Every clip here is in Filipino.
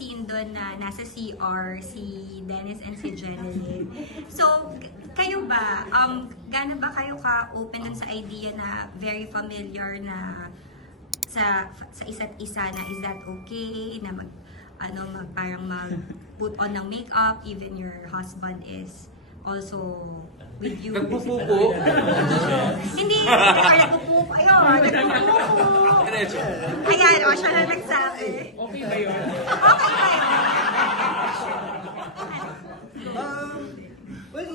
scene doon na nasa CR si Dennis and si Jeneline. So, kayo ba, um, gaano ba kayo ka-open dun sa idea na very familiar na sa sa isa't isa na is that okay na mag ano mag, parang mag put on ng makeup even your husband is also with you Nagpupupo. hindi or nagpupupo kayo nagpupupo Diretso. ayan o siya na nagsabi Okay ba yun? Um, well,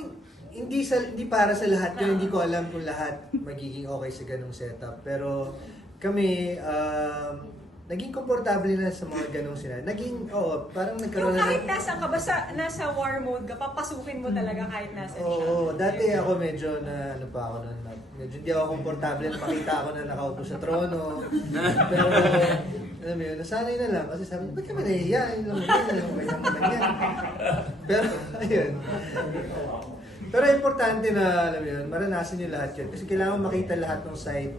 hindi sa hindi para sa lahat yun. Hindi ko alam kung lahat magiging okay sa ganong setup. Pero kami, um, naging komportable na sa mga ganong sila. Naging, oo, parang nagkaroon Yung na kahit ng- nasa ka, basta nasa war mode ka, papasukin mo talaga kahit nasa siya. Oo, dati ako medyo na ano pa ako nun, na, medyo hindi ako komportable na pakita ako na nakaupo sa trono. Pero, alam mo yun, nasanay na lang kasi sabi niya, ba't ka ba nahihiya? Yun lang yun, ano, may naman ganyan. Pero, ayun. Pero importante na, alam mo yun, maranasan niyo lahat yun. Kasi kailangan makita lahat ng side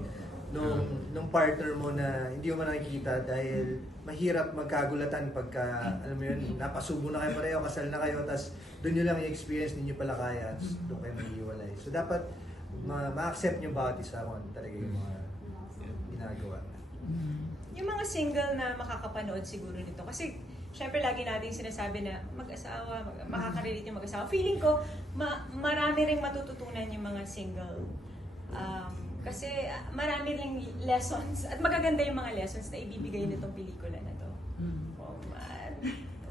nung, nung partner mo na hindi mo man nakikita dahil mahirap magkagulatan pagka, alam mo yun, napasubo na kayo pareho, kasal na kayo, tapos doon nyo lang i-experience, hindi nyo pala kaya, tapos doon kayo maghiwalay. So dapat ma- ma-accept nyo bawat isa kung ano talaga yung mga ginagawa. Yung mga single na makakapanood siguro nito. Kasi, syempre lagi natin sinasabi na mag-asawa, mag- makaka-relate yung mag-asawa. Feeling ko, ma- marami rin matututunan yung mga single. Um, kasi ah, marami ring lessons at magaganda yung mga lessons na ibibigay nitong pelikula na to. Oh man.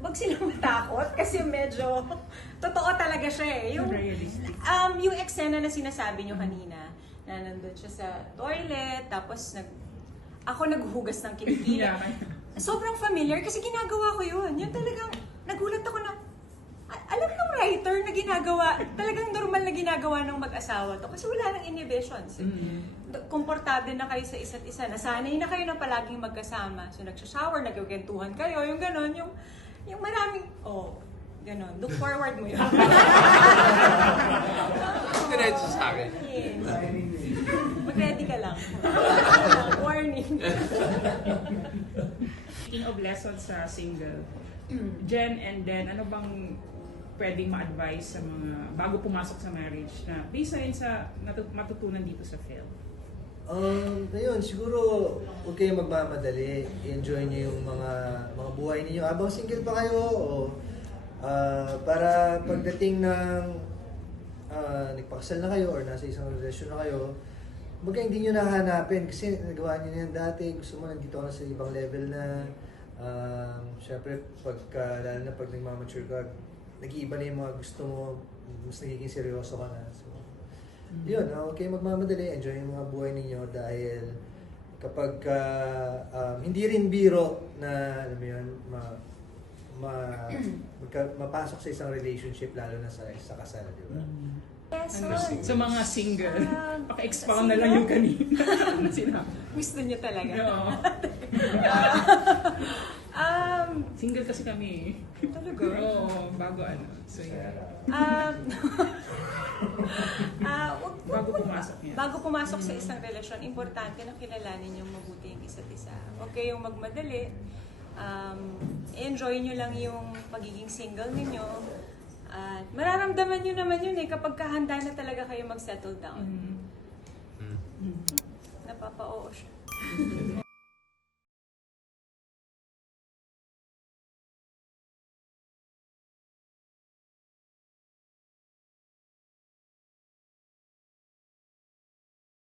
Huwag silang matakot kasi medyo totoo talaga siya eh. Yung, um, yung eksena na sinasabi nyo kanina, na nandun siya sa toilet, tapos nag, ako naghuhugas ng kilikili. Yeah. Sobrang familiar kasi ginagawa ko yun. Yun talagang, nagulat ako na, writer na ginagawa, talagang normal na ginagawa ng mag-asawa to. Kasi wala nang inhibitions. eh. D- Komportable na kayo sa isa't isa. Nasanay na kayo na palaging magkasama. So, nagsha-shower, nagkukwentuhan kayo, yung ganon, yung, yung maraming, oh, ganon. Look forward mo yun. Diretso sa akin. yes. Mag-ready ka lang. Warning. Speaking of lessons sa single, Jen and then ano bang pwedeng ma-advise sa mga bago pumasok sa marriage na based sa natu- matutunan dito sa film? Um, ayun, siguro huwag kayong magmamadali. Enjoy niyo yung mga mga buhay niyo habang single pa kayo o ah, para pagdating ng ah, nagpakasal na kayo or nasa isang relasyon na kayo, baga hindi niyo nahanapin kasi nagawa niyo na yan dati, gusto mo nandito ka na sa ibang level na um, syempre pagka, lalo na pag nagmamature ka, nag-iiba na yung mga gusto mo, mas nagiging seryoso ka na. So, yun, ah, okay magmamadali, enjoy yung mga buhay ninyo dahil kapag ah, um, hindi rin biro na, alam mo yun, ma, ma, magka, mapasok sa isang relationship lalo na sa, sa kasal, di ba? Lessons. Sa mga single, Um, paka-expound na lang yung kanina. ano sinabi? Gusto niyo talaga. Oo. um, Single kasi kami. talaga? Oo, bago ano. So, yeah. Um, ah, wag- wag- Bago pumasok yan. Bago pumasok sa isang relasyon, importante na kilalanin yung mabuti yung isa't isa. Huwag kayong magmadali. Um, enjoy nyo lang yung pagiging single ninyo. At mararamdaman nyo naman yun eh kapag kahanda na talaga kayo mag-settle down. Mm. Napapa-oo siya.